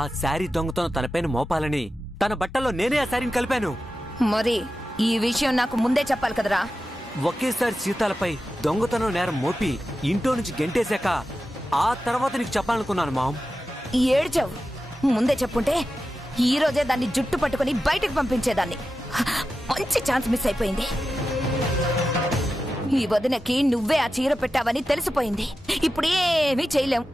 ఆ శారీ దొంగతనం తనపైన మోపాలని తన బట్టల్లో నేనే ఆ శారీని కలిపాను. మరి ఈ విషయం నాకు ముందే చెప్పాలి కదరా. ఒకేసారి సీతాలపై దొంగతనం నేరం మోపి ఇంట్లో నుంచి గెంటేశాక ఆ తర్వాత నీకు చెప్పాలనుకున్నాను మామ్. ఏడ్చావు. ముందే చెప్పుంటే ఈ రోజే దాన్ని జుట్టు పట్టుకుని బయటకు పంపించేదాన్ని. మంచి ఛాన్స్ మిస్ అయిపోయింది. ఈ వదినకి నువ్వే ఆ చీర పెట్టావని తెలిసిపోయింది. ఇప్పుడు ఏమీ చేయలేం.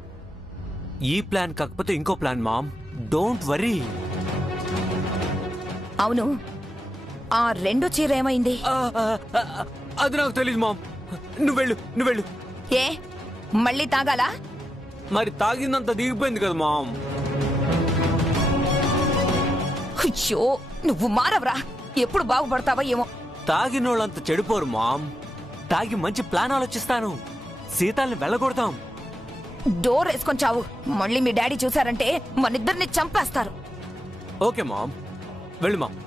ఈ ప్లాన్ కాకపోతే ఇంకో ప్లాన్ మామ్. Don't worry. అవును, ఆ రెండో చీర ఏమైంది? అది నాకు తెలీదు మామ్. నువ్వెళ్ళు. ఏ మళ్ళీ తాగాలా? మరి తాగిందంత దిగిపోయింది కదా మామ్. అయ్యో, నువ్వు మారవరా. ఎప్పుడు బాగుపడతావో ఏమో. తాగినోళ్ళంత చెడిపోరు మామ్. తాగి మంచి ప్లాన్ ఆలోచిస్తాను. సీతాల్ని వెళ్ళగొడతాం. డోర్ వేసుకొని చావు. మళ్ళీ మీ డాడీ చూసారంటే మనిద్దరిని చంపేస్తారు. ఓకే మామ్, వెళ్ళు మామ్.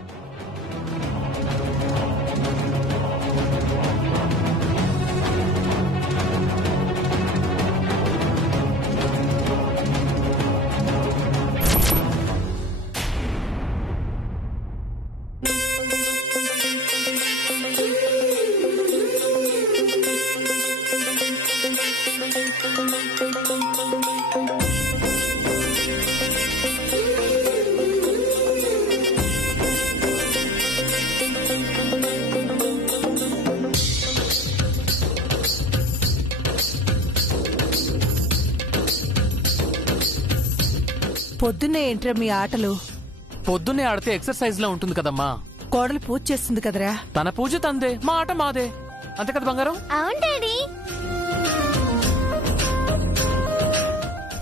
పొద్దున్నే ఏంట్రా మీ ఆటలు? పొద్దున్నే ఆడితే ఎక్సర్సైజ్ లో ఉంటుంది కదమ్మా. కోడలు పూజ చేస్తుంది కదరా. తన పూజ తందే, మా ఆట మాదే. అంతే కదా బంగారం? అవును డాడీ.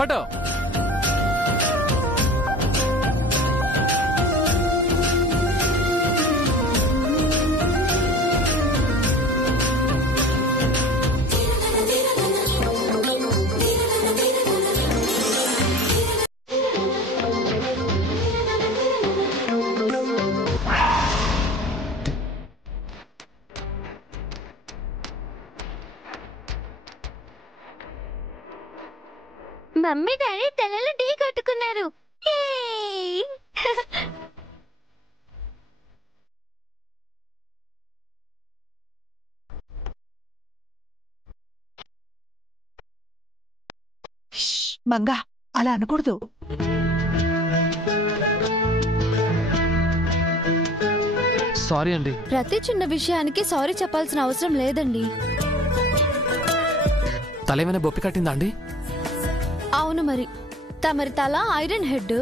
పటో. మమ్మీ డాడీ తలలో టీ కట్టుకున్నారు. మంగా అలా అనకూడదు. సారీ అండి. ప్రతి చిన్న విషయానికి సారీ చెప్పాల్సిన అవసరం లేదండి. తలేమైనా బొప్పి కట్టిందా అండి? అవును, మరి తమరి తల ఐరన్ హెడ్,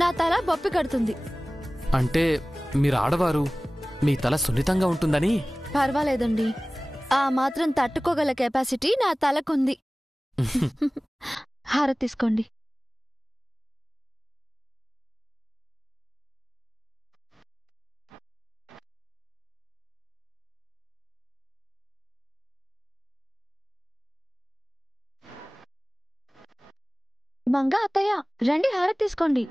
నా తల బొప్పి కడుతుంది. అంటే మీరు ఆడవారు, మీ తల సున్నితంగా ఉంటుందని. పర్వాలేదండి, ఆ మాత్రం తట్టుకోగల కెపాసిటీ నా తలకుంది. హారతి తీసుకోండి. మంగా అత్తయ్య, రండి హారతి తీసుకోండి.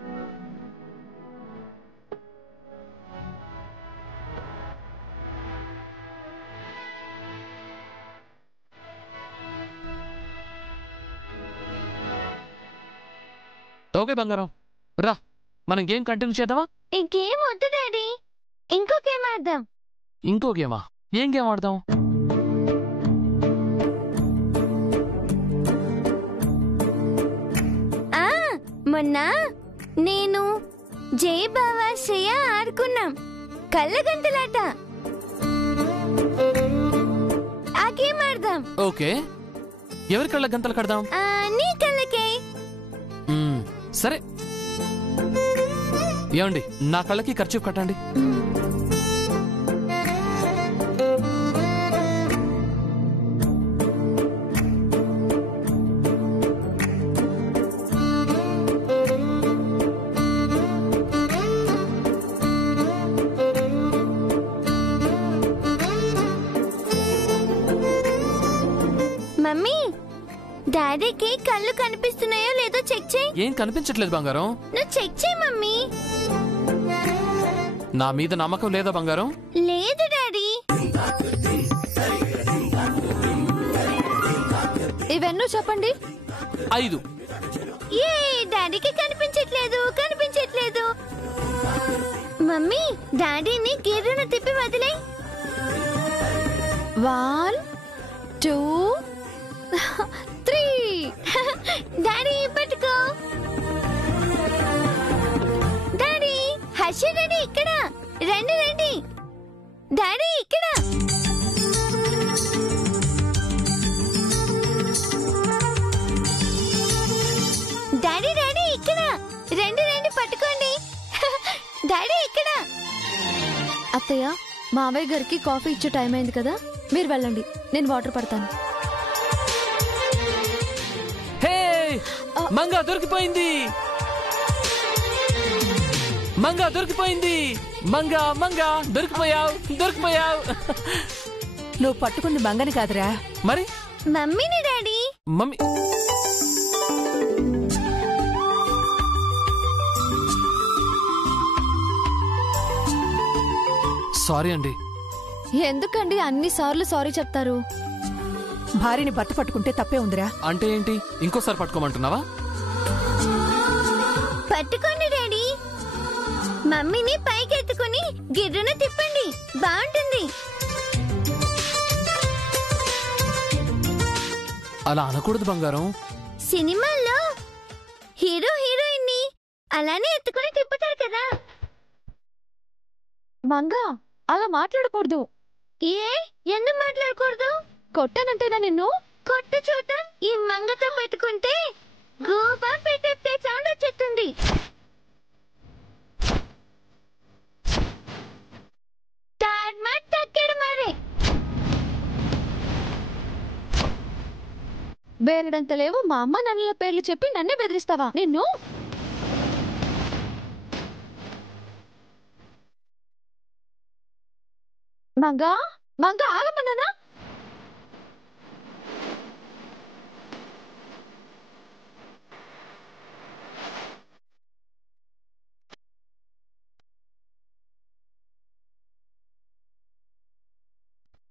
ఓకే బంగారం, రా మనం గేమ్ కంటిన్యూ చేద్దామా? ఇంకేం వద్దు డాడీ, ఇంకో గేమ్ ఆడదాం. ఇంకో గేమా? ఏం గేమ్ ఆడదాం? మొన్న నేను జై బావా శ్రేయ ఆడుకున్నాం కళ్ళగంతలాట. ఆ గేమ్ ఆడదాం. ఓకే, ఎవరి కళ్ళ గంతలు కడదాం? నీ కళ్ళకే. సరే, ఏమండి నా కళ్ళకి ఖర్చు కట్టండి. మమ్మీ, డాడీకి కళ్ళు కనిపిస్తున్నాయో లేదో చెక్ చేయి. ఏం కనిపించట్లేదు బంగారం. నువ్వు చెక్ చేయి మమ్మీ. నా మీద నమ్మకం లేదా బంగారం? లేదు డాడీ. ఇవెన్నో చెప్పండి. 5. ఏ డాడీకి కనిపించట్లేదు. మమ్మీ డాడీని గిర్రను తిప్పి వదిలే. 1 2 3 డాడీ పట్టుకో. డాడీ హర్ష డాడీ ఇక్కడ రండి రండి. డాడీ ఇక్కడ. డాడీ డాడీ ఇక్కడ రండి రండి పట్టుకోండి. డాడీ ఇక్కడ. అత్తయ్య మావయ్య గారికి కాఫీ ఇచ్చే టైం అయింది కదా, మీరు వెళ్ళండి, నేను వాటర్ పడతాను. హే మంగా దొరికిపోయింది. మంగా దొరికిపోయింది. మంగా మంగా దొరికిపోయావు దొరికిపోయావు. నువ్వు పట్టుకుంది మంగని కాదురా, మరి మమ్మీని డాడీ. మమ్మీ సారీ అండి. ఎందుకండి అన్ని సార్లు సారీ చెప్తారు? భార్యని భర్త పట్టుకుంటే తప్పే ఉందిరా. అంటే ఏంటి, ఇంకోసారి పట్టుకోమంటున్నావా? పట్టుకోండి డాడీ. మమ్మీని పైకి ఎత్తుకుని గిర్రును తిప్పండి, బాగుంటుంది. అలా అనకూడదు బంగారం. సినిమాల్లో హీరో హీరోయిన్ ని అలానే ఎత్తుకుని తిప్పుతారు కదా. మంగా అలా మాట్లాడకూడదు. ఎందుకు మాట్లాడకూడదు? కొట్టానంటేనా నిన్ను? కొట్టు చూద్దాం. ఈ మంగతో పెట్టుకుంటే గోబా పెట్టే సౌండ్ వచ్చేస్తుంది. వేరడంత లేవు మా అమ్మ నాన్నల పేర్లు చెప్పి నన్నే బెదిరిస్తావా? నిన్ను మంగా మంగా ఆగమన్నానా?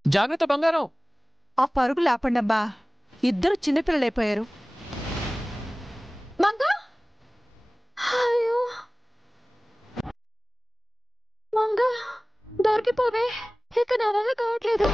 జాగ్రత్త బంగారం. ఆ పరుగులు ఆపండమ్మా, ఇద్దరు చిన్నపిల్లలైపోయారు. మంగా అయ్యో మంగా దొరికిపోవే, ఇక నా వల్ల కావట్లేదు.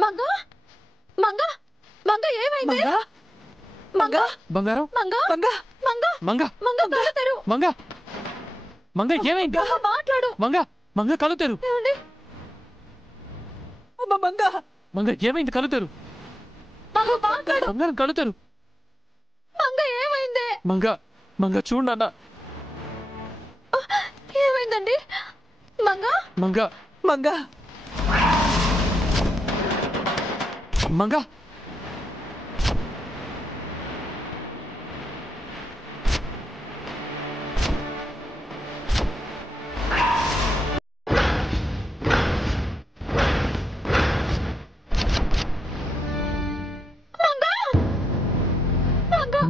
మంగా మంగా మంగా ఏమైంది? మంగా బంగారం. మంగా మంగా మంగా మంగా మంగా కళ్ళు తెరువు. మంగా మంగా ఏమైంది? మాట్లాడు. మంగా మంగా కళ్ళు తెరు. మంగా మంగా ఏమైంది? కళ్ళు తెరు. మంగా మాట్లాడు. బంగారం కళ్ళు తెరు. మంగా ఏమైంది? మంగా మంగా చూడు నాన్న. ఏమైందండి? మంగా మంగా మంగా మంగా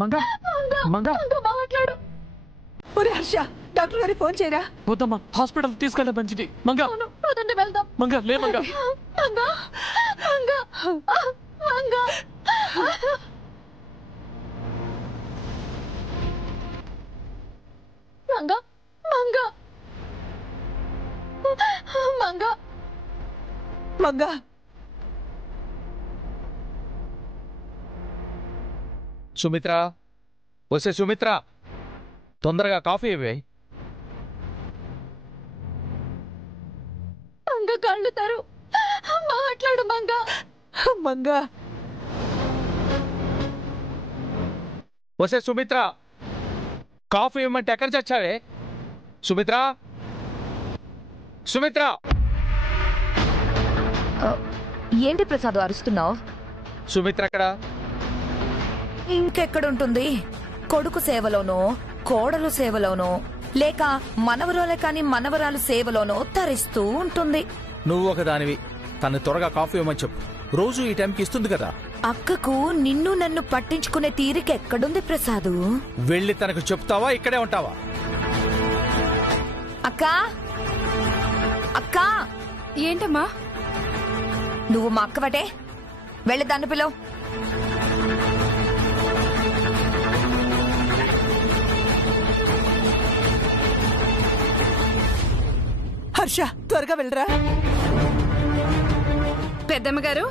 మంగా మంగా మాట్లాడు. ఒరే హర్ష, డాక్టర్ గారికి ఫోన్ చేయరా. వద్దమ్మా, హాస్పిటల్ తీసుకెళ్ళ మంచిది. మంగా పదండి వెళ్దాం. మంగా లే మంగా. మంగా మంగా మంగా మంగా మంగా మంగా మంగా సుమిత్ర, వస్తే సుమిత్ర, తొందరగా కాఫీ ఇవ్వే. మంగా కళ్ళు తెరు, మాట్లాడు మంగా. మంగా వస్తే సుమిత్ర, కాఫీ ఇవ్వమంటే ఎక్కడ చచ్చావే? సుమిత్ర, సుమిత్ర. ఏంటి ప్రసాద్ అరుస్తున్నావు? సుమిత్ర అక్కడ. ఇంకెక్కడుంటుంది? కొడుకు సేవలోనో కోడలు సేవలోనో లేక మనవరాలే కాని మనవరాలు సేవలోనో తరిస్తూ ఉంటుంది. నువ్వు ఒక దానివి, తను త్వరగా కాఫీ ఇవ్వమని చెప్పు. రోజు ఈ టైంకి ఇస్తుంది కదా. అక్కకు నిన్ను నన్ను పట్టించుకునే తీరిక ఎక్కడుంది ప్రసాదు? వెళ్ళి తనకు చెప్తావా, ఇక్కడే ఉంటావా? అక్కా అక్కా, ఏంటమ్మా? నువ్వు మా అక్కవటే, వెళ్ళి దాన్ని పిలవు. హర్ష త్వరగా వెళ్ళరా. పెద్దమ్మ గారు,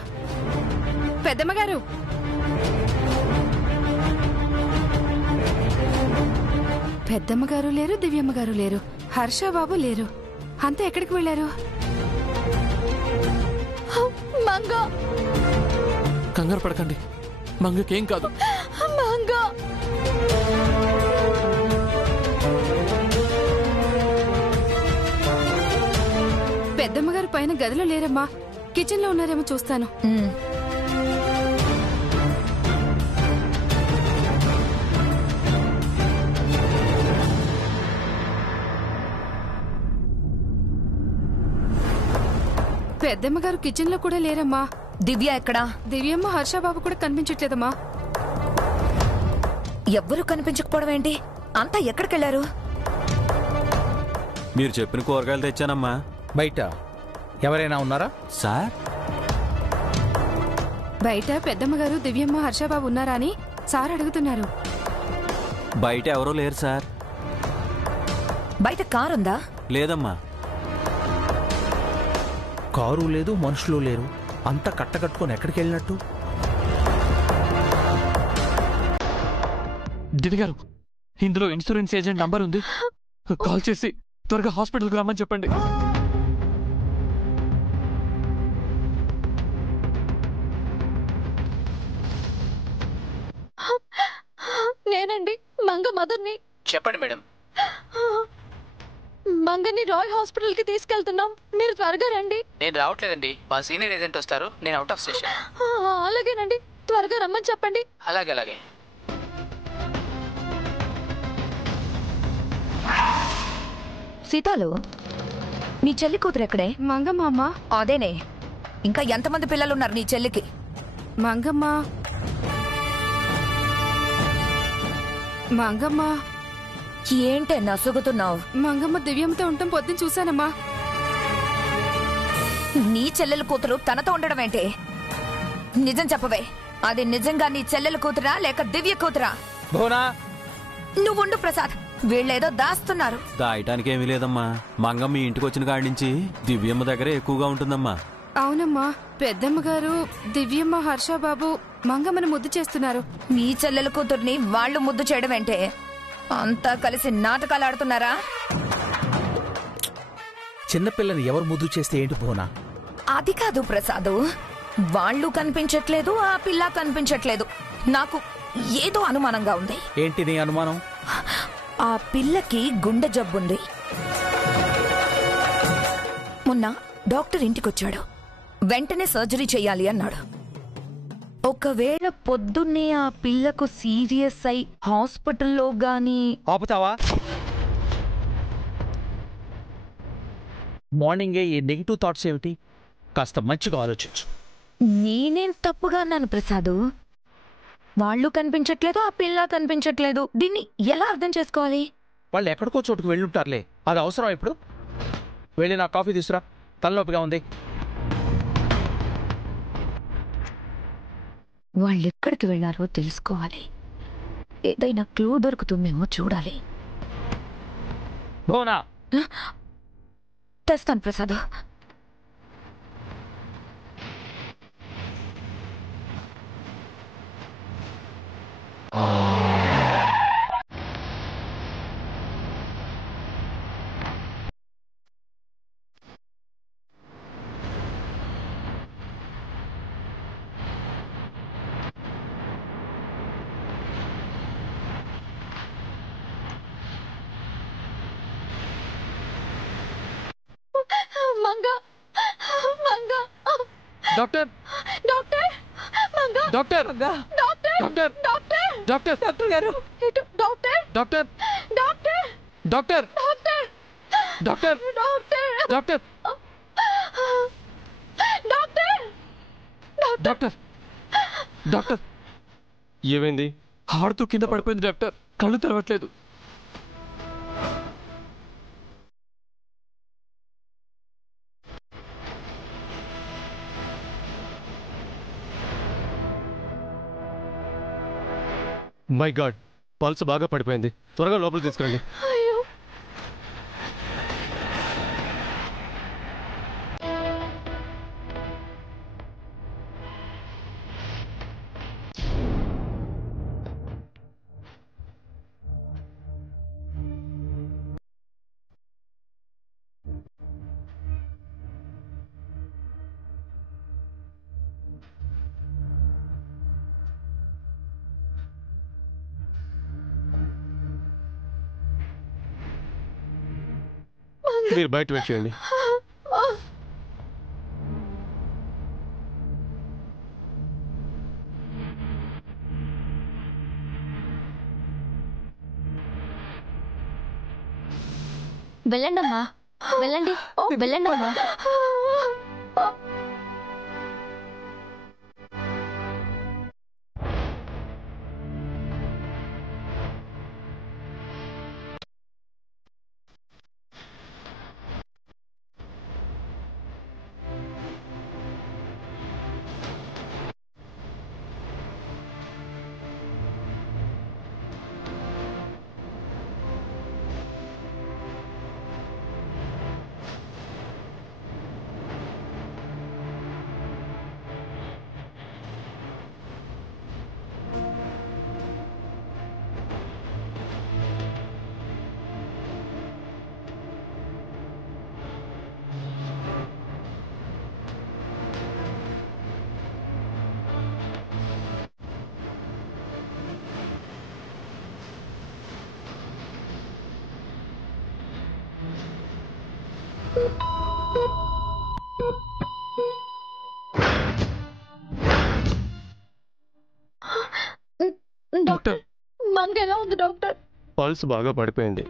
పెద్దమ్మ గారు. పెద్దమ్మ గారు లేరు, దివ్యమ్మ గారు లేరు, హర్ష బాబు లేరు. అంతా ఎక్కడికి వెళ్ళారు? మంగ, కంగారు పడకండి, మంగకేం కాదు. మంగ. పెద్దమ్మ గారు పైన గదిలో లేరమ్మా, కిచెన్ లో ఉన్నారేమో చూస్తాను. పెద్దమ్మ గారు కిచెన్ లో కూడా లేరమ్మా. దివ్య ఎక్కడా? దివ్యమ్మ, హర్షబాబు కూడా కనిపించట్లేదమ్మా. ఎవ్వరూ కనిపించకపోవడం ఏంటి? అంతా ఎక్కడికెళ్లారు? మీరు చెప్పిన కూరగాయలు తెచ్చానమ్మా. బయట ఎవరైనా ఉన్నారా సార్? బయట పెద్దమ్మ గారు, దివ్యమ్మ, హర్షబాబు ఉన్నారా అని సార్ అడుగుతున్నారు. బయట ఎవరూ లేరు సార్. బయట కారుందా? లేదమ్మా. కారు లేదు, మనుషులు లేరు, అంతా కట్టకట్టుకొని ఎక్కడికి వెళ్ళినట్టు? దివ్య గారు, ఇందులో ఇన్సూరెన్స్ ఏజెంట్ నంబర్ ఉంది, కాల్ చేసి త్వరగా హాస్పిటల్కి రమ్మని చెప్పండి. నేనండి మంగ మదర్ని. చెప్పండి మేడం. మంగని రాయ్ హాస్పిటల్ కి తీసుకెళ్తున్నాం, మీరు త్వరగా రండి. నేను రావట్లేదండి, మా సీనియర్ ఏజెంట్ వస్తారు, నేను అవుట్ ఆఫ్ స్టేషన్. అలాగేనండి, త్వరగా రమ్మని చెప్పండి. అలాగే అలాగే. సీతాలు, నీ చెల్లి కూతురు ఎక్కడే? మంగమ్మ అమ్మా. అదేనే, ఇంకా ఎంతమంది పిల్లలున్నారు నీ చెల్లికి? మంగమ్మ, మంగమ్మ. ఏంటే నసుగుతున్నావు? మంగమ్మ దివ్యమ్మతో ఉండటం పొద్దున చూశానమ్మా. నీ చెల్లెల కూతురు తనతో ఉండడం ఏంటి? నిజం చెప్పవే, అది నిజంగా నీ చెల్లెల కూతురా లేక దివ్య కూతురా? భువనా, నువ్వుండు ప్రసాద్, వీళ్ళేదో దాస్తున్నారు. దాయటానికి ఏమీ లేదమ్మా. మంగ మీ ఇంటికి వచ్చిన కాడి నుంచి దివ్యమ్మ దగ్గరే ఎక్కువగా ఉంటుందమ్మా. అవునమ్మా, పెద్దమ్మ గారు, దివ్యమ్మ, హర్షబాబు మంగమ్మని ముద్దు చేస్తున్నారు. నీ చెల్లెల కూతుర్ని వాళ్ళు ముద్దు చేయడం ఏంటే? అంతా కలిసి నాటకాలు ఆడుతున్నారా? చిన్నపిల్లని ఎవరు ముద్దు చేస్తే ఏంటి భువనా? అది కాదు ప్రసాదు, వాళ్ళు కనిపించట్లేదు, ఆ పిల్ల కనిపించట్లేదు. నాకు ఏదో అనుమానంగా ఉంది. ఏంటి నీ అనుమానం? ఆ పిల్లకి గుండె జబ్బుంది. మొన్న డాక్టర్ ఇంటికొచ్చాడు, వెంటనే సర్జరీ చెయ్యాలి అన్నాడు. ఒకవేళ పొద్దున్నే ఆ పిల్లకు సీరియస్ అయి హాస్పిటల్లో గాని... ఆపుతావా? మార్నింగే ఈ నెగిటివ్ థాట్స్ ఏమిటి? కాస్త మంచిగా ఆలోచించు. నేనేం తప్పుగా అన్నాను ప్రసాదు? వాళ్ళు కనిపించట్లేదు, ఆ పిల్ల కనిపించట్లేదు, దీన్ని ఎలా అర్థం చేసుకోవాలి? వాళ్ళు ఎక్కడికో చోటుకు వెళ్ళుంటారులే, అది అవసరం ఇప్పుడు? వెళ్ళి నా కాఫీ తీసురా, తలనొప్పిగా ఉంది. వాళ్ళు ఎక్కడికి వెళ్లారో తెలుసుకోవాలి, ఏదైనా క్లూ దొరుకుతుందేమో చూడాలి. భువనా, తెస్తాను Prasad. Manga, Manga. Doctor, doctor, Manga, doctor, Manga, doctor, doctor, doctor, doctor, doctor గారు, ఇటు doctor, doctor, doctor, doctor doctor doctor doctor doctor ఏమైంది? ఆడుతూ కింద పడిపోయింది డాక్టర్. కళ్ళు తెరవట్లేదు. మై గాడ్, పల్స్ బాగా పడిపోయింది. త్వరగా లోపలికి తీసుకురండి. మీరు బయట వెయిట్ చేయండి. వెళ్ళండమ్మా, వెళ్ళండి, వెళ్ళండమ్మా. డాక్టర్ మనకి ఎలా ఉంది డాక్టర్? పల్స్ బాగా పడిపోయింది.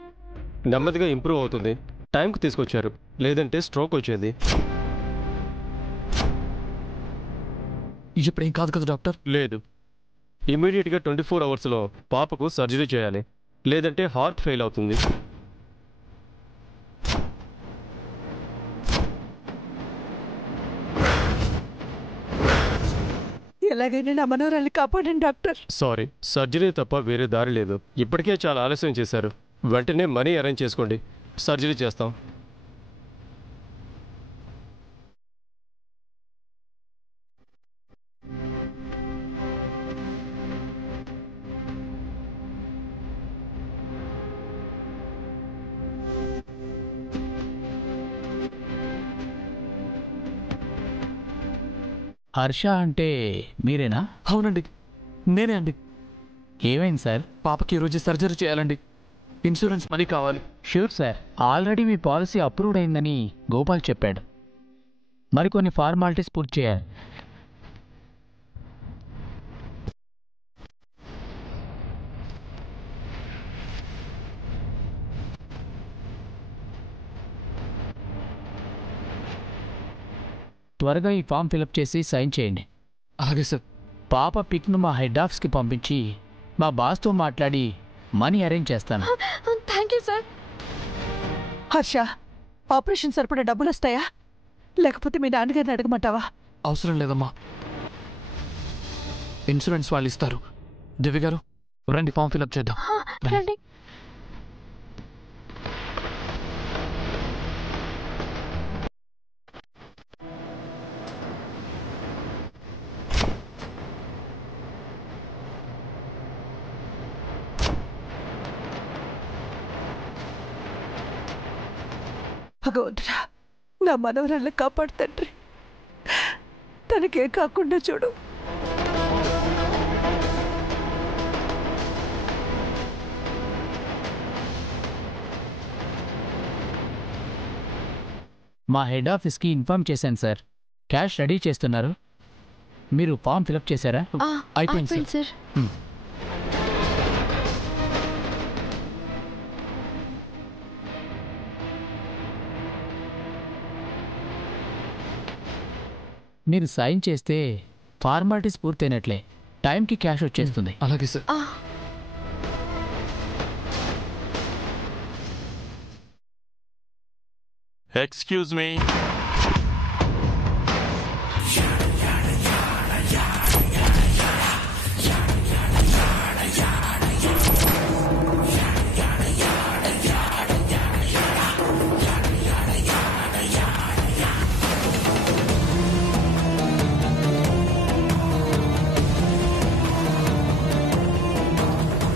నెమ్మదిగా ఇంప్రూవ్ అవుతుంది. టైంకి తీసుకొచ్చారు, లేదంటే స్ట్రోక్ వచ్చేది. ఇప్పుడేం కాదు కదా డాక్టర్? లేదు, ఇమీడియట్గా 24 అవర్స్లో పాపకు సర్జరీ చేయాలి, లేదంటే హార్ట్ ఫెయిల్ అవుతుంది. ఎలాగైనా నా మనోరాల్ని కాపాడండి డాక్టర్. సారీ, సర్జరీ తప్ప వేరే దారి లేదు. ఇప్పటికే చాలా ఆలస్యం చేశారు. వెంటనే మనీ అరేంజ్ చేసుకోండి, సర్జరీ చేస్తాం. హర్ష అంటే మీరేనా? అవునండి, నేనే అండి. ఏమైంది సార్? పాపకి ఈరోజు సర్జరీ చేయాలండి. ఇన్సూరెన్స్ మనీ కావాలి. షూర్ సార్, ఆల్రెడీ మీ పాలసీ అప్రూవ్డ్ అయిందని గోపాల్ చెప్పాడు. మరికొన్ని ఫార్మాలిటీస్ పూర్తి చేయాలి. త్వరగా ఈ ఫామ్ ఫిలప్ చేసి సైన్ చేయండి. అలాగే సార్. పాప పిక్ను మా హెడ్ ఆఫీస్కి పంపించి మా బాస్తో మాట్లాడి మనీ అరేంజ్ చేస్తాను. Thank you sir. Harsha, operation సరిపడా డబ్బులు వస్తాయా? లేకపోతే మీ నాన్నగారిని అడగమంటావా? అవసరం లేదమ్మా, ఇన్సూరెన్స్ వాళ్ళు ఇస్తారు. దివ్య గారు రండి, ఫామ్ ఫిలప్ చేద్దాం. రండి. భగవంతుడా, నా మనోరాల్ని కాపాడు తండ్రి. తనకే కాకుండా చూడు. మా హెడ్ ఆఫీస్కి ఇన్ఫార్మ్ చేశాను సార్. క్యాష్ రెడీ చేస్తున్నారు. మీరు ఫామ్ ఫిలప్ చేశారా? అయిపోయింది సార్. మీరు సైన్ చేస్తే ఫార్మాలిటీస్ పూర్తయినట్లే. టైంకి క్యాష్ వచ్చేస్తుంది. అలాగే సార్. Excuse me.